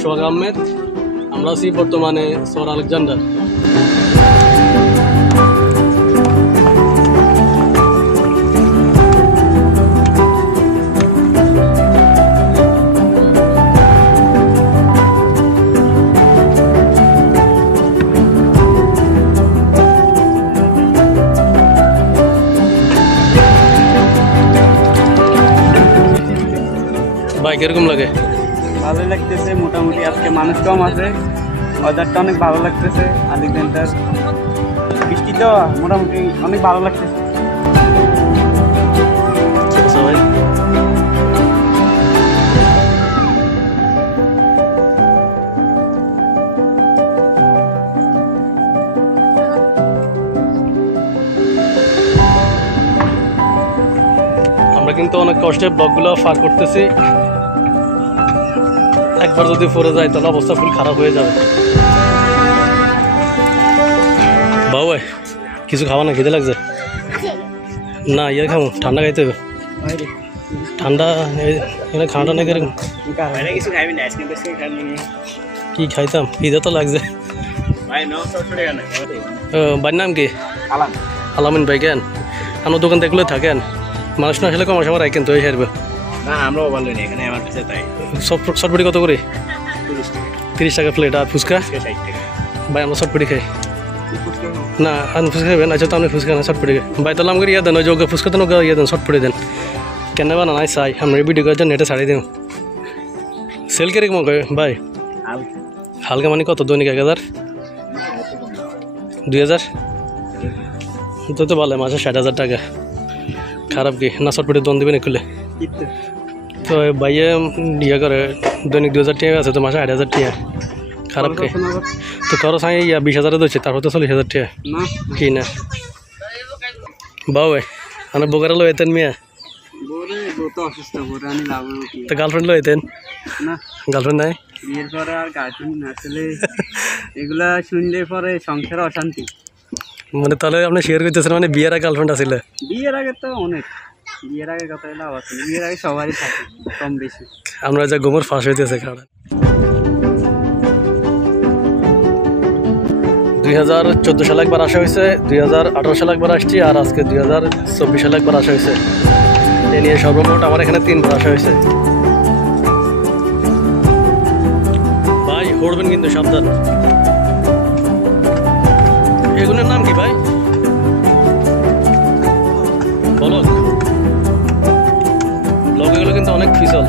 সোহাগ আহমেদ। আমরা আছি বর্তমানে শহর আলেকজান্ডার। ভাই কিরকম লাগে? ভালোই লাগতেছে মোটামুটি। আজকে মানুষ কম আছে, ওয়েদারটা অনেক ভালো লাগতেছে। আলেকজান্ডার বৃষ্টি তো মোটামুটি অনেক ভালো লাগতেছে। ভাই আমরা কিন্তু অনেক কষ্টে ব্লকগুলো পার করতেছি। একবার যদি পড়ে যায় তাহলে অবস্থা ফুল খারাপ হয়ে যাবে। বাবু কিছু খাওয়া না, খেতে লাগছে না? ইয়ে খাবো, ঠান্ডা খাইতে হবে। ঠান্ডা এখানে খাওয়াটা নাকি এরকম কি খাইতাম, খিদে তো লাগছে। বাড়ির নাম কি? আলামিন ভাই। কেন আমার দোকান দেখলে থাকেন? মানুষ না আসলে কমার সময় রাখেন তো এই সারবে না, আমরাও ভালো নেই এখানে আমার কাছে। তাই শর্টপুটি কত করে? 30 টাকা প্লেট। আর ফুচকা? ভাই আমরা শর্টপুটি খাই না। আপনি ফুচকা খাবেন? আচ্ছা তো আপনি ফুচকা না শর্টপুটি খাই। ভাই তাহলে আমাকে ইয়ে দেন, ওই যোগ্য ফুচকা তো ইয়ে দেন, শর্টপুটি দেন। কেন বা নাই চাই আমরা ভিডিও করার জন্য নেটে ছাড়ি দিন। সেল কিরকম ভাই? হালকা মানে কত? দৈনিক 1000 2000 তো ভালো, মাসে 60,000 টাকা। খারাপ কি না? শর্টপুটি দন দিবেন খুলে তো ভাইয়ে ইয়ে করে দৈনিক 2000 টাকা আছে তো মাসে 60,000 টাকা। খারাপ কে তো খরচ আমি 20,000 দিচ্ছে, তারপর তো 40,000 টাকা কি না? বাবু আমার বোকারা লো এতেন মিয়া তো গার্লফ্রেন্ড লো এতেন না? গার্লফ্রেন্ড নাই? বিয়ের পরে আর গার্লফ্রেন্ড আসলে এগুলা শুনলে পরে সংসারে অশান্তি। মানে তাহলে আপনি শেয়ার করতেছেন মানে বিয়ের আগে গার্লফ্রেন্ড আছিল? বিয়ের আগে তো অনেক, বিয়ের আগে কথা হলে আবার বিয়ের আগে সবারই থাকে কম বেশি। আমরা যা গোমর ফাঁস হইতেছে খাড়া। 2014 সালে একবার আসা হয়েছে, 2018 সালে একবার আসছি, আর আজকে 2024 সালে একবার আসা হয়েছে। এ নিয়ে সর্বমোট আমার এখানে 3বার আসা হয়েছে। ভাই পড়বেন কিন্তু, সাবধান। এগুলোর নাম কি ভাই? ব্লক। ব্লক এগুলো কিন্তু অনেক ফিসল।